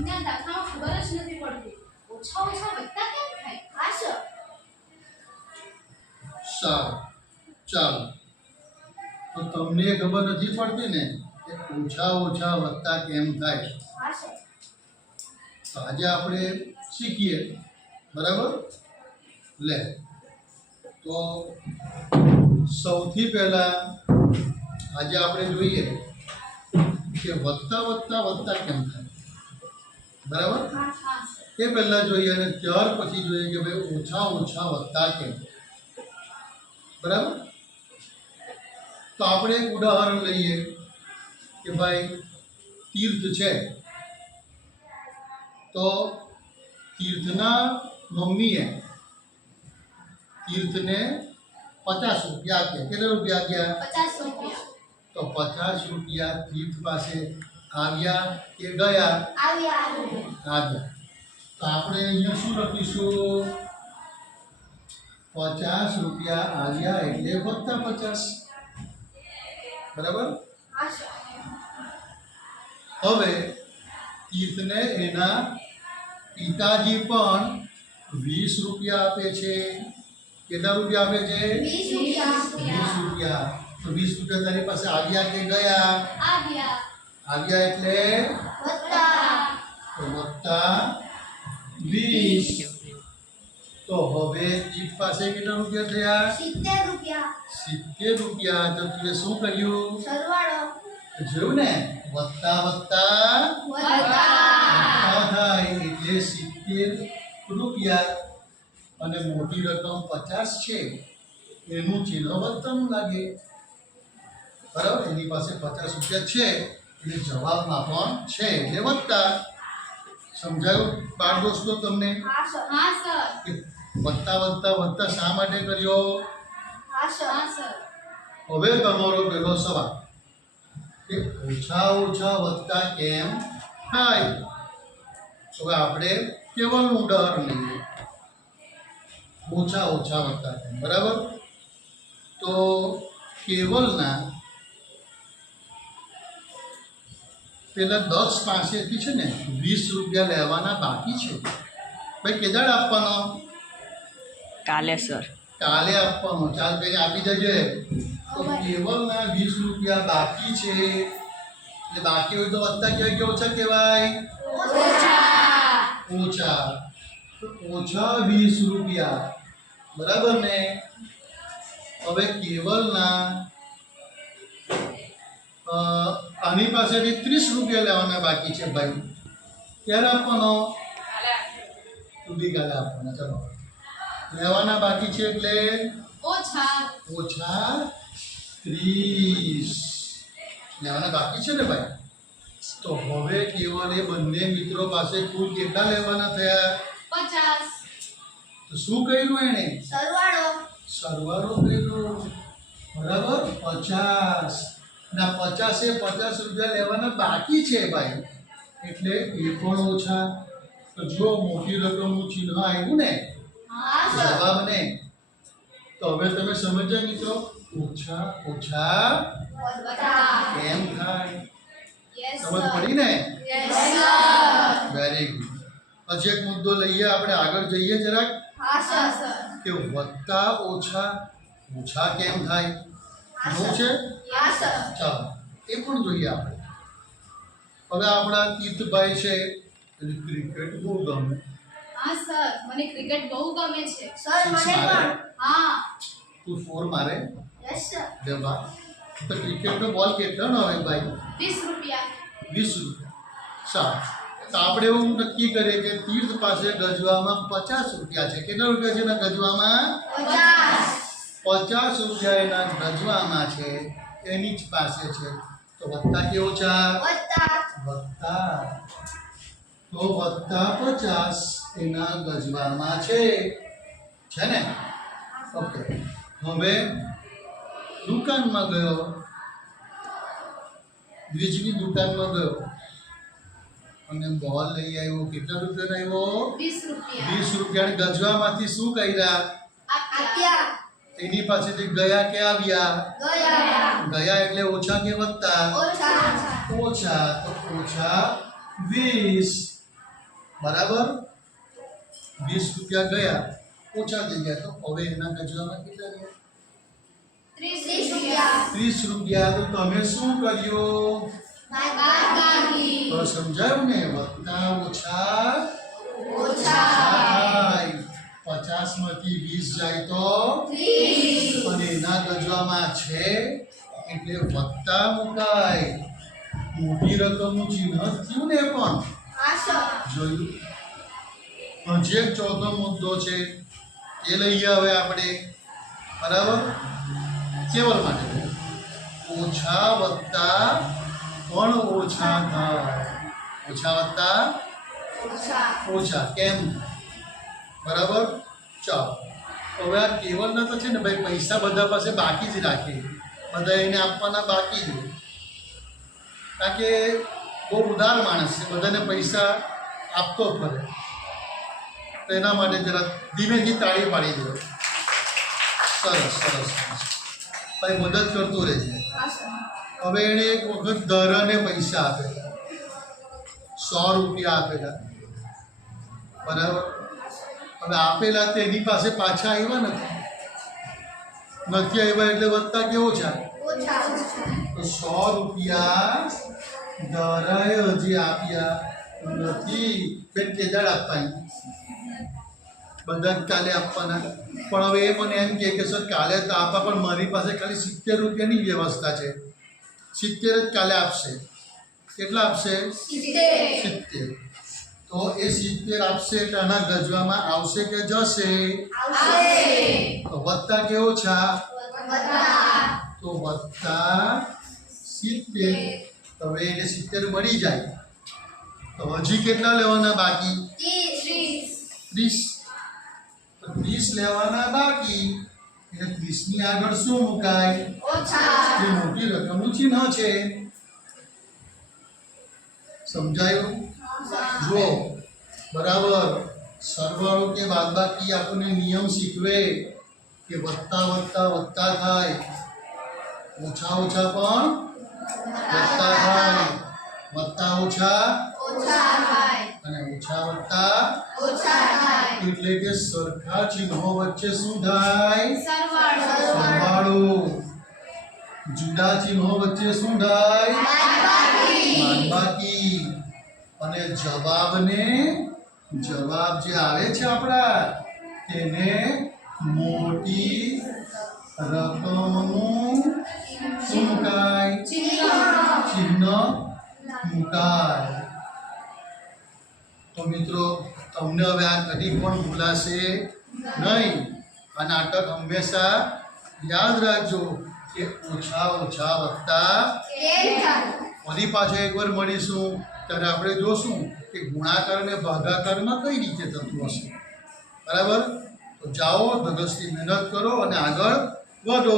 અમને આ દાખલામાં ખબર જ નથી પડતી. ઓછા ઓછા વત્તા કેમ થાય? હા સર. સારું, ચાલો. તો તમને ખબર નથી પડતી ને કે ઓછા ઓછા વત્તા કેમ થાય? હા સર. તો આજે આપણે શીખીએ, બરાબર? લે તો સૌથી પહેલા આજે આપણે જોઈએ કે વત્તા વત્તા વત્તા કેમ થાય, બરાબર? હા હા સર. એ પહેલા જોઈએ અને ત્યાર પછી જોઈએ કે ભાઈ ઓછા ઓછા વત્તા કેમ, બરાબર? તો આપણે એક ઉદાહરણ લઈએ કે ભાઈ તીર્થ છે, તો તીર્થના મમ્મીએ તીર્થને 50 રૂપિયા આપ્યા. કેટલા રૂપિયા આપ્યા? 50 રૂપિયા. તો 50 રૂપિયા તીર્થ પાસે આવ્યા કે ગયા? આવ્યા. આવ્યા. તો આપણે અહીંયા શું લખીશું? 50 રૂપિયા આવ્યા એટલે વત્તા 50, બરાબર? હા સર. હવે તીર્થને એના પિતાજી પણ 20 રૂપિયા આપે છે. કેટલા રૂપિયા આપે છે? 20 રૂપિયા. 20 રૂપિયા. તો 20 રૂપિયા તારી પાસે આવ્યા કે ગયા? આવ્યા. આવ્યા એટલે વત્તા. તો વત્તા 20. તો હવે તીર્થ પાસે કેટલા રૂપિયા થયા? 70 રૂપિયા. 70 રૂપિયા. તો તું શું કર્યું? સરવાળો. જોયું ને, વત્તા વત્તા વત્તા. થાય એટલે 70 રૂપિયા. અને મોટી રકમ 50 છે, એનું ચિહ્ન વત્તાનું લાગે, બરાબર? એની પાસે 50 રૂપિયા છે એટલે જવાબમાં પણ છે એટલે વત્તા. સમજાયું બાળ દોસ્તો તમને? હા સર. હા સર. કે વત્તા વત્તા વત્તા શા માટે કર્યો? હા સર. હા સર. હવે તમારો પહેલો સવાલ કે ઓછા ઓછા વત્તા કેમ થાય? હવે આપણે કેવળનું ઉદાહરણ લઈએ. ઓછા ઓછા વત્તા કેમ, બરાબર? તો કેવલના પેલા 10 પાસેથી છે ને 20 રૂપિયા લેવાના બાકી છે. ભાઈ કેદાડ આપવાનો? કાલે સર. કાલે આપવાનો. ચાલ કઈ આપી જજે. તો કેવલના 20 રૂપિયા બાકી છે, એટલે બાકી હોય તો વત્તા કહેવાય કે ઓછા કહેવાય? ઓછા. તો ઓછા 20 રૂપિયા, બરાબર ને? હવે કેવલના આની પાસેથી 30 રૂપિયા લેવાના બાકી છે ભાઈ. ક્યારે આપવાનો? કાલે આપવાના. ચલો, લેવાના બાકી છે એટલે ઓછા. ઓછા 30 લેવાના બાકી છે ને ભાઈ. તો હવે કેવલ એ બંને મિત્રો પાસે કુલ કેટલા લેવાના થયા? 50. તો શું કર્યું એણે? સરવાળો. સરવાળો કર્યો, બરાબર? 50 ના 50 એ 50 રૂપિયા લેવાના બાકી છે ભાઈ, એટલે એ પણ ઓછા. તો જો મોટી રકમનું ચિહ્ન આવ્યું ને હા સર. જવાબને, તો હવે તમે સમજ્યા મિત્રો? ઓછા ઓછા વત્તા. કેમ થાય? યસ સમજ સર. પડી ને? Yes sir. Very good. હજી એક મુદ્દો લઈએ આપણે, આગળ જઈએ જરાક હા સર. કે વત્તા ઓછા ઓછા કેમ થાય? શું છે? હા સર. ચાલો એ પણ જોઈએ આપણે. હવે આપણા તીર્થભાઈ છે એને ક્રિકેટ બહુ ગમે. હા સર, મને ક્રિકેટ બહુ ગમે છે. સર, મને પણ. હા. તું 4 મારે યસ સર. બે બાર. તો ક્રિકેટનો બોલ કેટલાનો આવે ભાઈ? 20 રૂપિયા. 20 રૂપિયા. સારું. તો આપણે એવું નક્કી કરીએ કે તીર્થ પાસે ગજવામાં 50 રૂપિયા છે. કેટલા રૂપિયા છે એના ગજવામાં? 50. 50 રૂપિયા એના ગજવામાં છે, એની જ પાસે છે. તો વત્તા કે ઓછા? વત્તા. વત્તા. તો વત્તા 50 એના ગજવામાં છે ને? ઓકે. હવે દુકાનમાં ગયો, દ્વિજની દુકાનમાં ગયો અને બોલ લઈ આવ્યો. કેટલા રૂપિયાનો આવ્યો? 20 રૂપિયા. 20 રૂપિયા ગજવામાંથી શું કર્યા? આપ્યા. એની પાસેથી ગયા કે આવ્યા? ગયા. ગયા એટલે ઓછા કે વત્તા? ઓછા. ઓછા. તો ઓછા 20. બરાબર 20 રૂપિયા ગયા ઓછા થઈ ગયા તો હવે એના ગજવામાં કેટલા ગયા 30 રૂપિયા 30 રૂપિયા તો તમે શું કર્યું બાદબાકી તો સમજાયું ને વત્તા ઓછા ઓછા થાય 50 માંથી 20 જાય તો 30 અને એના ગજવામાં છે એટલે વત્તા મુકાય મોટી રકમનું ચિહ્ન થયું ને પણ આશા જોયું હજી એક ચોથો મુદ્દો છે એ લઈએ હવે આપણે બરાબર કેવલ માટે ઓછા વત્તા પણ ઓછા થાય ઓછા વત્તા ઓછા ઓછા કેમ બરાબર ચાલો હવે આ કેવલના તો છે ને ભાઈ પૈસા બધા પાસે બાકી જ રાખે બધા એને આપવાના બાકી જ હોય કારણ કે બહુ ઉદાર માણસ છે બધાને પૈસા આપતો ફરે તો એના માટે જરા ધીમેથી તાળી પાડી દો સરસ સરસ સરસ ભાઈ મદદ કરતું રહેજે હવે એણે એક વખત ધરને પૈસા આપેલા 100 રૂપિયા આપેલા બરાબર હવે આપેલા તે એની પાસે પાછા આવ્યા નથી આવ્યા એટલે વધતા કેવો છે ઓછા તો 100 રૂપિયા ધરાએ હજી આપ્યા નથી બેન કેદાડ આપતા બધા કાલે આપવાના પણ હવે એ મને એમ કે સર કાલે તો આપા પણ મારી પાસે ખાલી 70 રૂપિયાની વ્યવસ્થા છે 70 જ કાલે આપશે કેટલા આપશે 70 તો એ 70 આપશે એટલે આના ગજવામાં આવશે કે જશે તો વત્તા કે ઓછા તો વત્તા 70 તો હવે એને 70 મળી જાય તો હજી કેટલા લેવાના બાકી 30 તો 30 લેવાના બાકી એટલે 30 ની આગળ શું મુકાય જે મોટી રકમનું ચિહ્ન છે સમજાયું જો બરાબર સરવાળો કે બાદબાકી આપણને નિયમ શીખવે કે વત્તા વત્તા વત્તા થાય ઓછા ઓછા પણ વત્તા થાય વત્તા ઓછા અને ઓછા વત્તા એટલે કે સરખા ચિહ્નો વચ્ચે શું થાય સરવાળો જુદા ચિહ્નો વચ્ચે શું થાય બાદબાકી અને જવાબ જે આવે છે આપણા તેને મોટી રકમનું શું મુકાય ચિહ્ન મુકાય તો મિત્રો તમને હવે આ કદી પણ ભૂલાશે નહીં આ નાટક હંમેશા યાદ રાખજો કે ઓછા ઓછા વત્તા ફરી પાછો એકવાર મળીશું ત્યારે આપણે જોશું કે ગુણાકાર અને ભાગાકારમાં કઈ રીતે થતું હશે બરાબર તો જાઓ ધગસથી મહેનત કરો અને આગળ વધો